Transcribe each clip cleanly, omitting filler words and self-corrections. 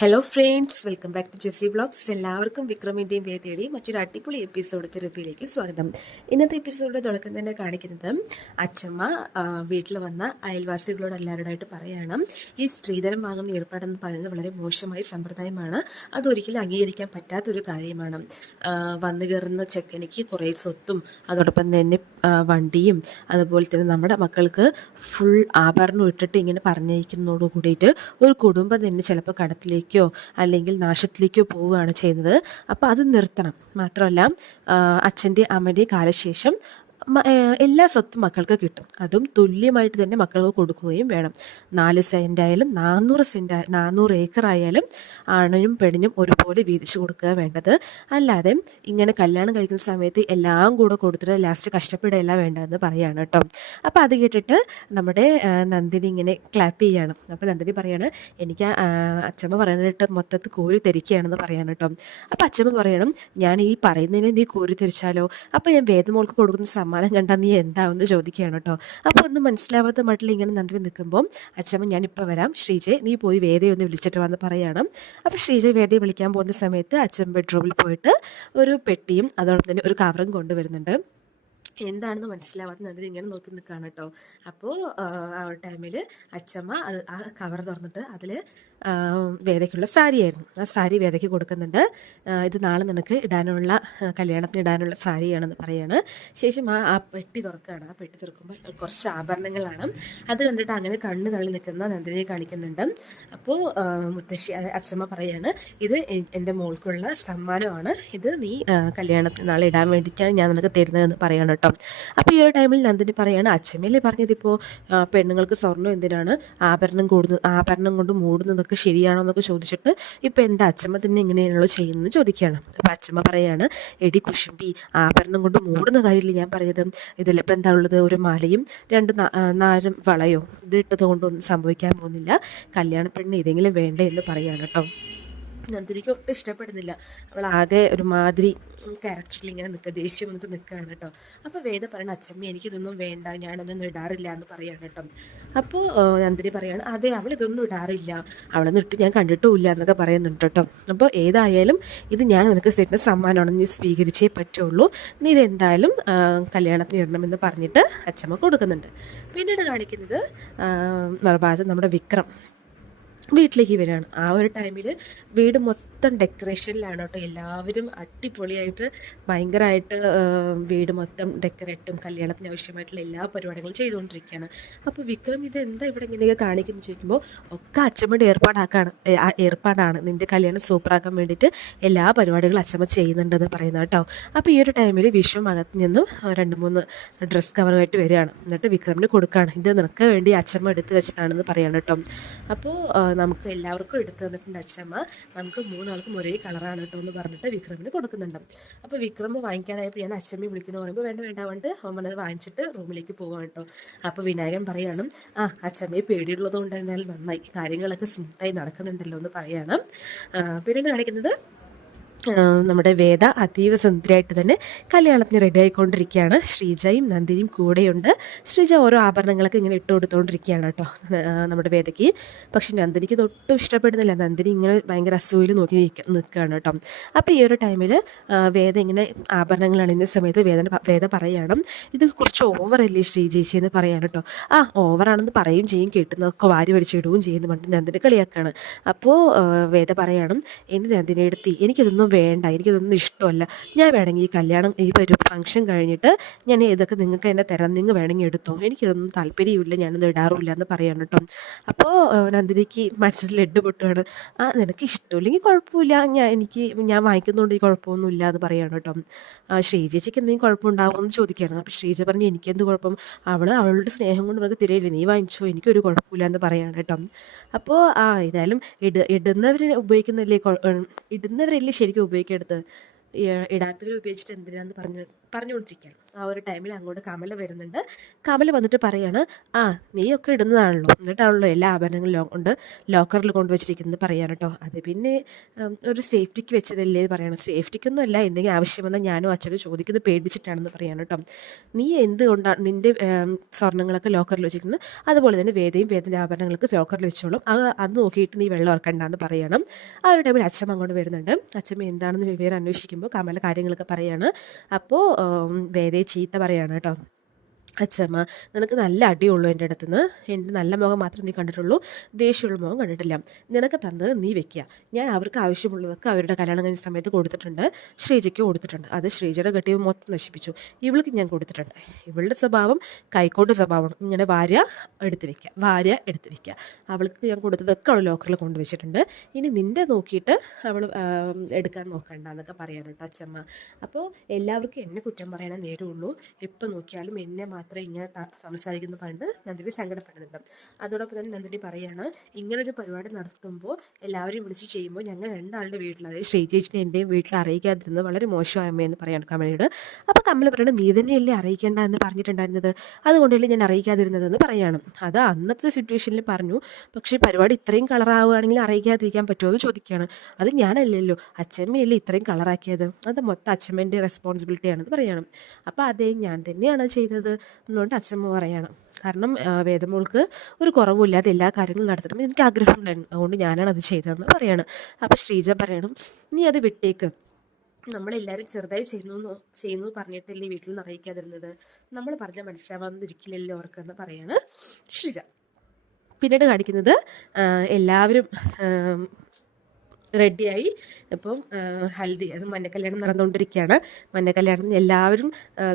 Hello friends, welcome back to Jessie vlogs. എല്ലാവർക്കും വിക്രമിൻ്റെയും വേദിയുടെയും മറ്റൊരു അടിപൊളി എപ്പിസോഡ് തെരപ്പിയിലേക്ക് സ്വാഗതം. ഇന്നത്തെ എപ്പിസോഡിൻ്റെ തുടക്കം തന്നെ കാണിക്കുന്നത് അച്ഛമ്മ വീട്ടിൽ വന്ന അയൽവാസികളോട് എല്ലാവരോടായിട്ട് പറയണം, ഈ സ്ത്രീധനം വാങ്ങുന്ന ഏർപ്പാടെന്ന് പറയുന്നത് വളരെ മോശമായ സമ്പ്രദായമാണ്, അതൊരിക്കലും അംഗീകരിക്കാൻ പറ്റാത്തൊരു കാര്യമാണ്. വന്നു കയറുന്ന ചെക്കനിക്ക് കുറേ സ്വത്തും അതോടൊപ്പം തന്നെ വണ്ടിയും അതുപോലെ തന്നെ നമ്മുടെ മക്കൾക്ക് ഫുൾ ആഭരണം ഇട്ടിട്ട് ഇങ്ങനെ പറഞ്ഞയക്കുന്നതോട് കൂടിയിട്ട് ഒരു കുടുംബം തന്നെ ചിലപ്പോൾ കടത്തിലേക്ക് അല്ലെങ്കിൽ നാശത്തിലേക്കോ പോവുകയാണ് ചെയ്യുന്നത്. അപ്പോൾ അത് നിർത്തണം. മാത്രമല്ല അച്ഛൻ്റെ അമ്മൻ്റെ കാലശേഷം എല്ലാ സ്വത്തും മക്കൾക്ക് കിട്ടും, അതും തുല്യമായിട്ട് തന്നെ മക്കൾക്ക് കൊടുക്കുകയും വേണം. 4 സെൻറ്റായാലും 400 ഏക്കറായാലും ആണിനും പെണ്ണിനും ഒരുപോലെ വീതിച്ചു കൊടുക്കുക വേണ്ടത്. അല്ലാതെ ഇങ്ങനെ കല്യാണം കഴിക്കുന്ന സമയത്ത് എല്ലാം കൂടെ കൊടുത്തിട്ട് ലാസ്റ്റ് കഷ്ടപ്പെടുകയല്ല വേണ്ടതെന്ന് പറയുകയാണ് കേട്ടോ. അപ്പോൾ അത് കേട്ടിട്ട് നമ്മുടെ നന്ദിനി ഇങ്ങനെ ക്ലാപ്പ് ചെയ്യാണ്. അപ്പോൾ നന്ദിനി പറയാണ്, എനിക്ക് അച്ഛമ്മ പറയാനായിട്ട് മൊത്തത്തിൽ കോരി തിരിക്കുകയാണെന്ന് പറയാൻ കേട്ടോ. അപ്പോൾ അച്ഛമ്മ പറയണം, ഞാൻ ഈ പറയുന്നതിനെ നീ കോരി തിരിച്ചാലോ, അപ്പോൾ ഞാൻ വേദമോൾക്ക് കൊടുക്കുന്ന സമ്മാനം കണ്ടാൽ നീ എന്താവെന്ന് ചോദിക്കുകയാണ് കേട്ടോ. അപ്പോൾ ഒന്നും മനസ്സിലാവാത്ത മട്ടിൽ ഇങ്ങനെ നന്ദിനി നിൽക്കുമ്പോൾ അച്ഛമ്മ, ഞാനിപ്പോൾ വരാം, ശ്രീജയെ നീ പോയി വേദയെ ഒന്ന് വിളിച്ചിട്ട് വന്ന് പറയണം. അപ്പോൾ ശ്രീജയ വേദയെ വിളിക്കാൻ പോകുന്ന സമയത്ത് അച്ഛൻ ബെഡ്റൂമിൽ പോയിട്ട് ഒരു പെട്ടിയും അതോടൊപ്പം തന്നെ ഒരു കവറും കൊണ്ടുവരുന്നുണ്ട്. എന്താണെന്ന് മനസ്സിലാവാത്ത നന്ദിനി ഇങ്ങനെ നോക്കി നിൽക്കുകയാണ് കേട്ടോ. അപ്പോൾ ആ ഒരു ടൈമിൽ അച്ഛമ്മ ആ കവർ തുറന്നിട്ട് അതിൽ വേദയ്ക്കുള്ള സാരിയായിരുന്നു. ആ സാരി വേദയ്ക്ക് കൊടുക്കുന്നുണ്ട്. ഇത് നാളെ നിനക്ക് ഇടാനുള്ള കല്യാണത്തിന് ഇടാനുള്ള സാരിയാണെന്ന് പറയാണ്. ശേഷം ആ പെട്ടി തുറക്കുകയാണ്. ആ പെട്ടി തുറക്കുമ്പോൾ കുറച്ച് ആഭരണങ്ങളാണ്. അത് കണ്ടിട്ട് അങ്ങനെ കണ്ണ് തള്ളി നിൽക്കുന്ന നന്ദിനിയെ കാണിക്കുന്നുണ്ട്. അപ്പോൾ മുത്തശ്ശി അച്ഛമ്മ പറയാണ്, ഇത് എൻ്റെ മോൾക്കുള്ള സമ്മാനമാണ്, ഇത് നീ കല്യാണത്തിന് നാളെ ഇടാൻ വേണ്ടിയിട്ടാണ് ഞാൻ നിനക്ക് തരുന്നതെന്ന് പറയാണ് കേട്ടോ. അപ്പോൾ ഈ ഒരു ടൈമിൽ നന്ദിനി പറയാണ്, അച്ഛമ്മയല്ലേ പറഞ്ഞതിപ്പോൾ പെണ്ണുങ്ങൾക്ക് സ്വർണ്ണം എന്തിനാണ്, ആഭരണം കൊണ്ട് മൂടുന്നതൊക്കെ ശരിയാണോ എന്നൊക്കെ ചോദിച്ചിട്ട് ഇപ്പോൾ എന്താ അച്ഛമ്മ തന്നെ ഇങ്ങനെയാണല്ലോ ചെയ്യുന്നത് ചോദിക്കുകയാണ്. അപ്പോൾ അച്ഛമ്മ പറയാണ്, എടി കുശുമ്പി, ആഭരണം കൊണ്ട് മൂടുന്ന കാര്യമില്ല ഞാൻ പറഞ്ഞത്, ഇതിലിപ്പോൾ എന്താ ഉള്ളത്, ഒരു മാലയും 2 നാരും വളയോ, ഇത് ഇട്ടത് കൊണ്ടൊന്നും സംഭവിക്കാൻ പോകുന്നില്ല, കല്യാണ പെണ്ണ് ഏതെങ്കിലും വേണ്ടേ എന്ന് പറയാണ് കേട്ടോ. നന്ദിനിക്ക് ഒട്ടും ഇഷ്ടപ്പെടുന്നില്ല. അവൾ ആകെ ഒരുമാതിരി ക്യാരക്ടറിൽ ഇങ്ങനെ ദേഷ്യം വന്നിട്ട് നിൽക്കുകയാണ് കേട്ടോ. അപ്പോൾ വേദ പറയണ, അച്ഛമ്മ എനിക്കിതൊന്നും വേണ്ട, ഞാനതൊന്നും ഇടാറില്ല എന്ന് പറയാണ് കേട്ടോ. അപ്പോൾ നന്ദിനി പറയാണ്, അതെ അവളിതൊന്നും ഇടാറില്ല, അവളൊന്നും ഇട്ട് ഞാൻ കണ്ടിട്ടുമില്ല എന്നൊക്കെ പറയുന്നുണ്ട് കേട്ടോ. അപ്പോൾ ഏതായാലും ഇത് ഞാൻ നിനക്ക് സെറ്റിന് സമ്മാനമാണ്, നീ സ്വീകരിച്ചേ പറ്റുള്ളൂ, നീ ഇതെന്തായാലും കല്യാണത്തിന് ഇടണമെന്ന് പറഞ്ഞിട്ട് അച്ഛമ്മ കൊടുക്കുന്നുണ്ട്. പിന്നീട് കാണിക്കുന്നത് മറുഭാഗത്ത് നമ്മുടെ വിക്രം വീട്ടിലേക്ക് വരികയാണ്. ആ ഒരു ടൈമിൽ വീട് മൊത്തം ഡെക്കറേഷനിലാണ് കേട്ടോ. എല്ലാവരും അടിപൊളിയായിട്ട് ഭയങ്കരമായിട്ട് വീട് മൊത്തം ഡെക്കറേറ്റും കല്യാണത്തിന് ആവശ്യമായിട്ടുള്ള എല്ലാ പരിപാടികളും ചെയ്തുകൊണ്ടിരിക്കുകയാണ്. അപ്പോൾ വിക്രം ഇത് എന്താ ഇവിടെ ഇങ്ങനെയൊക്കെ കാണിക്കുന്നു ചോദിക്കുമ്പോൾ ഒക്കെ അച്ഛമ്മയുടെ ഏർപ്പാടാണ്, നിൻ്റെ കല്യാണം സൂപ്പറാക്കാൻ വേണ്ടിയിട്ട് എല്ലാ പരിപാടികളും അച്ഛമ്മ ചെയ്യുന്നുണ്ടെന്ന് പറയുന്നത് കേട്ടോ. അപ്പോൾ ഈ ഒരു ടൈമിൽ വിശ്വം അകത്ത് നിന്നും 2-3 ഡ്രസ് കവറുമായിട്ട് വരികയാണ്. എന്നിട്ട് വിക്രമിന് കൊടുക്കുകയാണ്, ഇത് നിനക്ക് വേണ്ടി അച്ഛമ്മ എടുത്ത് വെച്ചതാണെന്ന് പറയാണ് കേട്ടോ. അപ്പോൾ നമുക്ക് എല്ലാവർക്കും എടുത്തു തന്നിട്ടുണ്ട് അച്ഛമ്മ, നമുക്ക് 3 ആൾക്കും ഒരേ കളറാണ് കേട്ടോ എന്ന് പറഞ്ഞിട്ട് വിക്രമിന് കൊടുക്കുന്നുണ്ട്. അപ്പോൾ വിക്രം വാങ്ങിക്കാനായപ്പോൾ ഞാൻ അച്ഛമ്മയെ വിളിക്കുന്നു പറയുമ്പോൾ വേണ്ട വേണ്ട അവൻ അത് വാങ്ങിച്ചിട്ട് റൂമിലേക്ക് പോവാണ് കേട്ടോ. അപ്പോൾ വിനായകൻ പറയണം, അച്ഛമ്മയെ പേടിയുള്ളത് കൊണ്ട് എന്നാൽ നന്നായി, കാര്യങ്ങളൊക്കെ സ്മൂത്തായി നടക്കുന്നുണ്ടല്ലോ എന്ന് പറയണം. പിന്നീട് കാണിക്കുന്നത് നമ്മുടെ വേദ അതീവ സുന്ദരിയായിട്ട് തന്നെ കല്യാണത്തിന് റെഡി ആയിക്കൊണ്ടിരിക്കുകയാണ്. ശ്രീജയും നന്ദിനിയും കൂടെയുണ്ട്. ശ്രീജ ഓരോ ആഭരണങ്ങളൊക്കെ ഇങ്ങനെ ഇട്ട് കൊടുത്തുകൊണ്ടിരിക്കുകയാണ് കേട്ടോ നമ്മുടെ വേദയ്ക്ക്. പക്ഷെ നന്ദിനിക്ക് തൊട്ടും ഇഷ്ടപ്പെടുന്നില്ല. നന്ദിനി ഇങ്ങനെ ഭയങ്കര അസൂയിൽ നോക്കി നിൽക്കുകയാണ് കേട്ടോ. അപ്പോൾ ഈ ഒരു ടൈമിൽ വേദ ഇങ്ങനെ ആഭരണങ്ങൾ അണിയുന്ന സമയത്ത് വേദ പറയണം, ഇത് കുറച്ച് ഓവറല്ലേ ശ്രീജേച്ചി എന്ന് പറയാൻ കേട്ടോ. ഓവറാണെന്ന് പറയുകയും ചെയ്യും, കേട്ടുന്നതൊക്കെ വാരി വലിച്ചിടുകയും ചെയ്യുന്നു പറഞ്ഞിട്ട് നന്ദിനി കളിയാക്കുകയാണ്. അപ്പോൾ വേദ പറയണം, എൻ്റെ നന്ദിനി എടുത്തി എനിക്കിതൊന്നും വേണ്ട, എനിക്കിതൊന്നും ഇഷ്ടമല്ല, ഞാൻ വേണമെങ്കിൽ ഈ കല്യാണം ഈ ഒരു ഫംഗ്ഷൻ കഴിഞ്ഞിട്ട് ഞാൻ ഇതൊക്കെ നിങ്ങൾക്ക് എന്നെ തരാം, നിങ്ങൾ വേണമെങ്കിൽ എടുത്തോ, എനിക്കിതൊന്നും താല്പര്യമില്ല, ഞാനൊന്നും ഇടാറില്ല എന്ന് പറയാൻ കേട്ടോ. അപ്പോൾ നന്ദിനിക്ക് മനസ്സിൽ ലഡ്ഡു പൊട്ടുകയാണ്. നിനക്ക് ഇഷ്ടമില്ലെങ്കിൽ കുഴപ്പമില്ല, ഞാൻ വാങ്ങിക്കുന്നതുകൊണ്ട് ഈ കുഴപ്പമൊന്നുമില്ല എന്ന് പറയാണ് കേട്ടോ. ശ്രീജേച്ചിക്ക് എന്തെങ്കിലും കുഴപ്പമുണ്ടാവുമെന്ന് ചോദിക്കുകയാണ്. അപ്പോൾ ശ്രീജ പറഞ്ഞു, എനിക്കെന്ത് കുഴപ്പം, അവളുടെ സ്നേഹം കൊണ്ട് നമുക്ക് തിരയില്ല, നീ വാങ്ങിച്ചോ, എനിക്കൊരു കുഴപ്പമില്ല എന്ന് പറയാണ് കേട്ടോ. അപ്പോൾ ഏതായാലും ഇടുന്നവരല്ലേ ശരിക്കും ഉപയോഗിക്കേണ്ടത്, ഇടാത്തവർ ഉപയോഗിച്ചിട്ട് എന്തിനാന്ന് പറഞ്ഞുകൊണ്ടിരിക്കുകയാണ്. ആ ഒരു ടൈമിൽ അങ്ങോട്ട് കമല വരുന്നുണ്ട്. കമല വന്നിട്ട് പറയാണ്, ആ നീയൊക്കെ ഇടുന്നതാണല്ലോ, എന്നിട്ടാണല്ലോ എല്ലാ ആഭരണങ്ങളും കൊണ്ട് ലോക്കറിൽ കൊണ്ടുവച്ചിരിക്കുന്നത് പറയാണ് കേട്ടോ. അത് പിന്നെ ഒരു സേഫ്റ്റിക്ക് വെച്ചതല്ലേ പറയണം. സേഫ്റ്റിക്കൊന്നും അല്ല, എന്തെങ്കിലും ആവശ്യം വന്നാൽ ഞാനും അച്ഛനും ചോദിക്കുന്നത് പേടിച്ചിട്ടാണെന്ന് പറയാണ് കേട്ടോ. നീ എന്തുകൊണ്ടാണ് നിൻ്റെ സ്വർണ്ണങ്ങളൊക്കെ ലോക്കറിൽ വെച്ചിരിക്കുന്നത്, അതുപോലെ തന്നെ വേദൻ്റെ ആഭരണങ്ങൾക്ക് ലോക്കറിൽ വെച്ചോളും, അത് നോക്കിയിട്ട് നീ വെള്ളം ഇറക്കണ്ടെന്ന് പറയണം. ആ ഒരു ടൈമിൽ അച്ഛമ്മ അങ്ങോട്ട് വരുന്നുണ്ട്. അച്ഛമ്മ എന്താണെന്ന് വിവരം അന്വേഷിക്കുമ്പോൾ കമല കാര്യങ്ങളൊക്കെ പറയാണ്. അപ്പോൾ വേദയെ ചീത്ത പറയാണ് കേട്ടോ. അച്ഛമ്മ, നിനക്ക് നല്ല അടിയുള്ളൂ എൻ്റെ അടുത്തുനിന്ന്, എൻ്റെ നല്ല മുഖം മാത്രം നീ കണ്ടിട്ടുള്ളൂ, ദേഷ്യമുള്ള മുഖം കണ്ടിട്ടില്ല. നിനക്ക് തന്നത് നീ വെക്കുക. ഞാൻ അവർക്ക് ആവശ്യമുള്ളതൊക്കെ അവരുടെ കല്യാണം കഴിഞ്ഞ സമയത്ത് കൊടുത്തിട്ടുണ്ട്, ശ്രീജയ്ക്ക് കൊടുത്തിട്ടുണ്ട്. അത് ശ്രീജയുടെ കെട്ടിയും മൊത്തം നശിപ്പിച്ചു. ഇവൾക്ക് ഞാൻ കൊടുത്തിട്ടുണ്ട്. ഇവളുടെ സ്വഭാവം കൈക്കോട്ട് സ്വഭാവമാണ്, ഇങ്ങനെ ഭാര്യ എടുത്ത് വെക്കുക. അവൾക്ക് ഞാൻ കൊടുത്തതൊക്കെ അവൾ ലോക്കറിൽ കൊണ്ടുവച്ചിട്ടുണ്ട്. ഇനി നിൻ്റെ നോക്കിയിട്ട് അവൾ എടുക്കാൻ നോക്കണ്ട എന്നൊക്കെ പറയാൻ കേട്ടോ അച്ഛമ്മ. അപ്പോൾ എല്ലാവർക്കും എന്നെ കുറ്റം പറയാനേ നേരമുള്ളൂ, എപ്പോൾ നോക്കിയാലും എന്നെ മാത്രമേ ഇങ്ങനെ സംസാരിക്കുന്ന പണ്ട് നന്ദിനി സങ്കടപ്പെടുന്നുണ്ട്. അതോടൊപ്പം തന്നെ നന്ദിനി പറയാണ്, ഇങ്ങനൊരു പരിപാടി നടത്തുമ്പോൾ എല്ലാവരും വിളിച്ച് ചെയ്യുമ്പോൾ ഞങ്ങൾ രണ്ടാളുടെ വീട്ടിൽ, അതായത് ശ്രീജേച്ചിനെ എൻ്റെയും വീട്ടിൽ അറിയിക്കാതിരുന്നത് വളരെ മോശമായെന്ന് പറയാണ് കമലയോട്. അപ്പോൾ കമല പറയുന്നത്, നീ തന്നെയല്ലേ അറിയിക്കേണ്ട എന്ന് പറഞ്ഞിട്ടുണ്ടായിരുന്നത്, അതുകൊണ്ടല്ലേ ഞാൻ അറിയിക്കാതിരുന്നതെന്ന് പറയാണ്. അത് അന്നത്തെ സിറ്റുവേഷനിൽ പറഞ്ഞു, പക്ഷേ പരിപാടി ഇത്രയും കളറാവുകയാണെങ്കിൽ അറിയിക്കാതിരിക്കാൻ പറ്റുമോ എന്ന് ചോദിക്കുകയാണ്. അത് ഞാനല്ലല്ലോ, അച്ഛമ്മയല്ലേ ഇത്രയും കളറാക്കിയത്, അത് മൊത്തം അച്ഛമ്മേൻ്റെ റെസ്പോൺസിബിലിറ്റിയാണെന്ന് പറയണം. അപ്പോൾ അതേ, ഞാൻ തന്നെയാണ് ചെയ്തത് എന്നുകൊണ്ട് അച്ഛമ്മ പറയണം. കാരണം വേദമോൾക്ക് ഒരു കുറവുമില്ലാതെ എല്ലാ കാര്യങ്ങളും നടത്തണം എനിക്ക് ആഗ്രഹം ഉണ്ടായിരുന്നു, അതുകൊണ്ട് ഞാനാണ് അത് ചെയ്തതെന്ന് പറയണം. അപ്പോൾ ശ്രീജ പറയണം, നീ അത് വിട്ടേക്ക്, നമ്മളെല്ലാവരും ചെറുതായി ചെയ്യുന്നു പറഞ്ഞിട്ടല്ലേ വീട്ടിൽ നിന്ന് അറിയിക്കാതിരുന്നത്, നമ്മൾ പറഞ്ഞാൽ മനസ്സിലാവാതിരിക്കില്ലല്ലോ അവർക്കെന്ന് പറയാണ് ശ്രീജ. പിന്നീട് കാണിക്കുന്നത് എല്ലാവരും റെഡിയായി. ഇപ്പം ഹൽദി, അത് മഞ്ഞക്കല്യാണം നടന്നുകൊണ്ടിരിക്കുകയാണ്. മഞ്ഞക്കല്യാണം എല്ലാവരും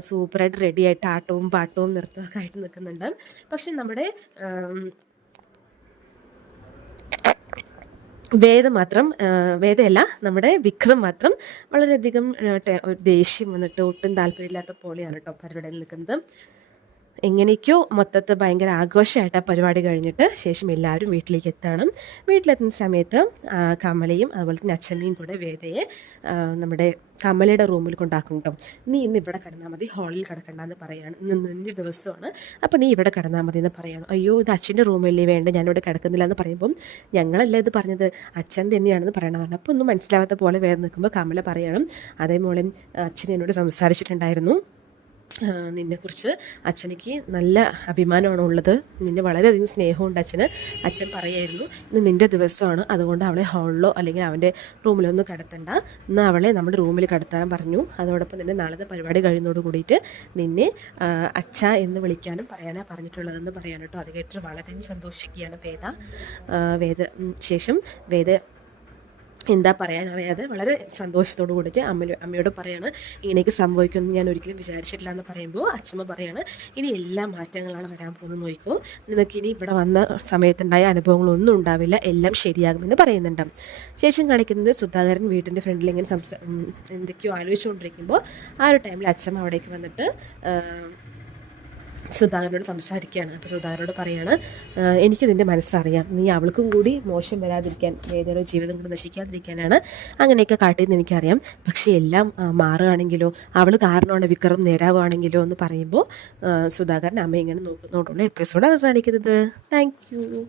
സൂപ്പറായിട്ട് റെഡിയായിട്ട് ആട്ടവും പാട്ടവും നൃത്തമൊക്കെ ആയിട്ട് നിൽക്കുന്നുണ്ട്. പക്ഷെ നമ്മുടെ വേദയല്ല, നമ്മുടെ വിക്രം മാത്രം വളരെയധികം ദേഷ്യം വന്നിട്ട് ഒട്ടും താല്പര്യമില്ലാത്ത പോലെയാണ് കേട്ടോ പരിപാടിയിൽ നിൽക്കുന്നത്. എങ്ങനെയൊക്കെയോ മൊത്തത്തിൽ ഭയങ്കര ആഘോഷമായിട്ട് ആ പരിപാടി കഴിഞ്ഞിട്ട് ശേഷം എല്ലാവരും വീട്ടിലേക്ക് എത്തണം. വീട്ടിലെത്തുന്ന സമയത്ത് കമലയും അതുപോലെ തന്നെ അച്ഛമ്മയും കൂടെ വേദയെ നമ്മുടെ കമലയുടെ റൂമിൽ കൊണ്ടാക്കും കേട്ടോ. നീ ഇന്ന് ഇവിടെ കിടന്നാൽ മതി, ഹാളിൽ കിടക്കണ്ടെന്ന് പറയാണ്. ഇന്ന് നിൻ്റെ ദിവസമാണ്, അപ്പോൾ നീ ഇവിടെ കിടന്നാൽ മതി എന്ന് പറയണം. അയ്യോ, ഇത് അച്ഛൻ്റെ റൂമല്ലേ, വേണ്ട ഞാനിവിടെ കിടക്കുന്നില്ല എന്ന് പറയുമ്പം, ഞങ്ങളല്ല ഇത് പറഞ്ഞത്, അച്ഛൻ തന്നെയാണെന്ന് പറയണം. അപ്പോൾ ഒന്നും മനസ്സിലാവാത്ത പോലെ വേദന നിൽക്കുമ്പോൾ കമല പറയണം, അതേപോലെ അച്ഛൻ എന്നോട് സംസാരിച്ചിട്ടുണ്ടായിരുന്നു, നിന്നെക്കുറിച്ച് അച്ഛനിക്ക് നല്ല അഭിമാനമാണ് ഉള്ളത്, നിന്നെ വളരെയധികം സ്നേഹമുണ്ട് അച്ഛന്. അച്ഛൻ പറയായിരുന്നു, ഇന്ന് നിൻ്റെ ദിവസമാണ്, അതുകൊണ്ട് അവളെ ഹാളിലോ അല്ലെങ്കിൽ അവൻ്റെ റൂമിലോ ഒന്നും കിടത്തണ്ട, ഇന്ന് അവളെ നമ്മുടെ റൂമിൽ കിടത്താൻ പറഞ്ഞു. അതോടൊപ്പം തന്നെ നാളത്തെ പരിപാടി കഴിയുന്നതോട് കൂടിയിട്ട് നിന്നെ അച്ഛ എന്ന് വിളിക്കാനും പറയാനാണ് പറഞ്ഞിട്ടുള്ളതെന്ന് പറയാൻ കേട്ടോ. അത് കേട്ടിട്ട് വളരെയധികം സന്തോഷിക്കുകയാണ് ശേഷം വേദ എന്താ പറയാനറിയാതെ വളരെ സന്തോഷത്തോടു കൂടിയിട്ട് അമ്മയോട് പറയാണ്, ഇങ്ങനെയൊക്കെ സംഭവിക്കുമെന്ന് ഞാൻ ഒരിക്കലും വിചാരിച്ചിട്ടില്ല എന്ന് പറയുമ്പോൾ അച്ഛമ്മ പറയാണ്, ഇനി എല്ലാ മാറ്റങ്ങളാണ് വരാൻ പോകുന്നത്, നോക്കിക്കോ, നിനക്കിനി ഇവിടെ വന്ന സമയത്തുണ്ടായ അനുഭവങ്ങളൊന്നും ഉണ്ടാവില്ല, എല്ലാം ശരിയാകുമെന്ന് പറയുന്നുണ്ട്. ശേഷം കാണിക്കുന്നത് സുധാകരൻ വീട്ടിൻ്റെ ഫ്രണ്ടിൽ ഇങ്ങനെ എന്തൊക്കെയോ ആലോചിച്ചുകൊണ്ടിരിക്കുമ്പോൾ ആ ഒരു ടൈമിൽ അച്ഛമ്മ അവിടേക്ക് വന്നിട്ട് സുധാകരനോട് സംസാരിക്കുകയാണ്. അപ്പോൾ സുധാകരനോട് പറയാണ്, എനിക്ക് നിൻ്റെ മനസ്സറിയാം, നീ അവൾക്കും കൂടി മോശം വരാതിരിക്കാൻ, വേദനയുടെ ജീവിതം കൊണ്ട് നശിക്കാതിരിക്കാനാണ് അങ്ങനെയൊക്കെ കാട്ടിയെന്ന് എനിക്കറിയാം. പക്ഷേ എല്ലാം മാറുകയാണെങ്കിലോ, അവൾ കാരണമാണ് വിക്രം നേരാവുകയാണെങ്കിലോ എന്ന് പറയുമ്പോൾ സുധാകരൻ അമ്മ ഇങ്ങനെ നോക്കുന്നതോടുള്ള എപ്പിസോഡ് അവസാനിക്കുന്നത്. Thank you.